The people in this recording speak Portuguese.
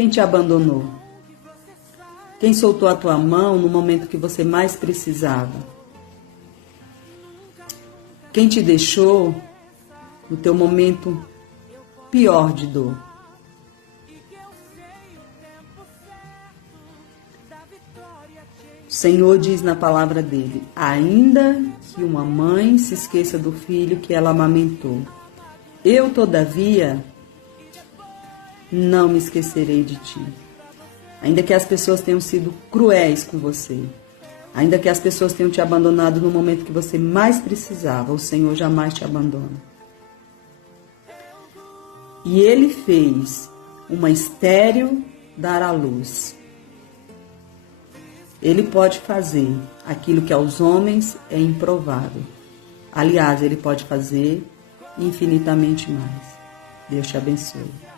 Quem te abandonou? Quem soltou a tua mão no momento que você mais precisava? Quem te deixou no teu momento pior de dor? O Senhor diz na palavra dele: ainda que uma mãe se esqueça do filho que ela amamentou, eu, todavia, não me esquecerei de ti. Ainda que as pessoas tenham sido cruéis com você, ainda que as pessoas tenham te abandonado no momento que você mais precisava, o Senhor jamais te abandona. E Ele fez uma estéril dar à luz. Ele pode fazer aquilo que aos homens é improvável. Aliás, Ele pode fazer infinitamente mais. Deus te abençoe.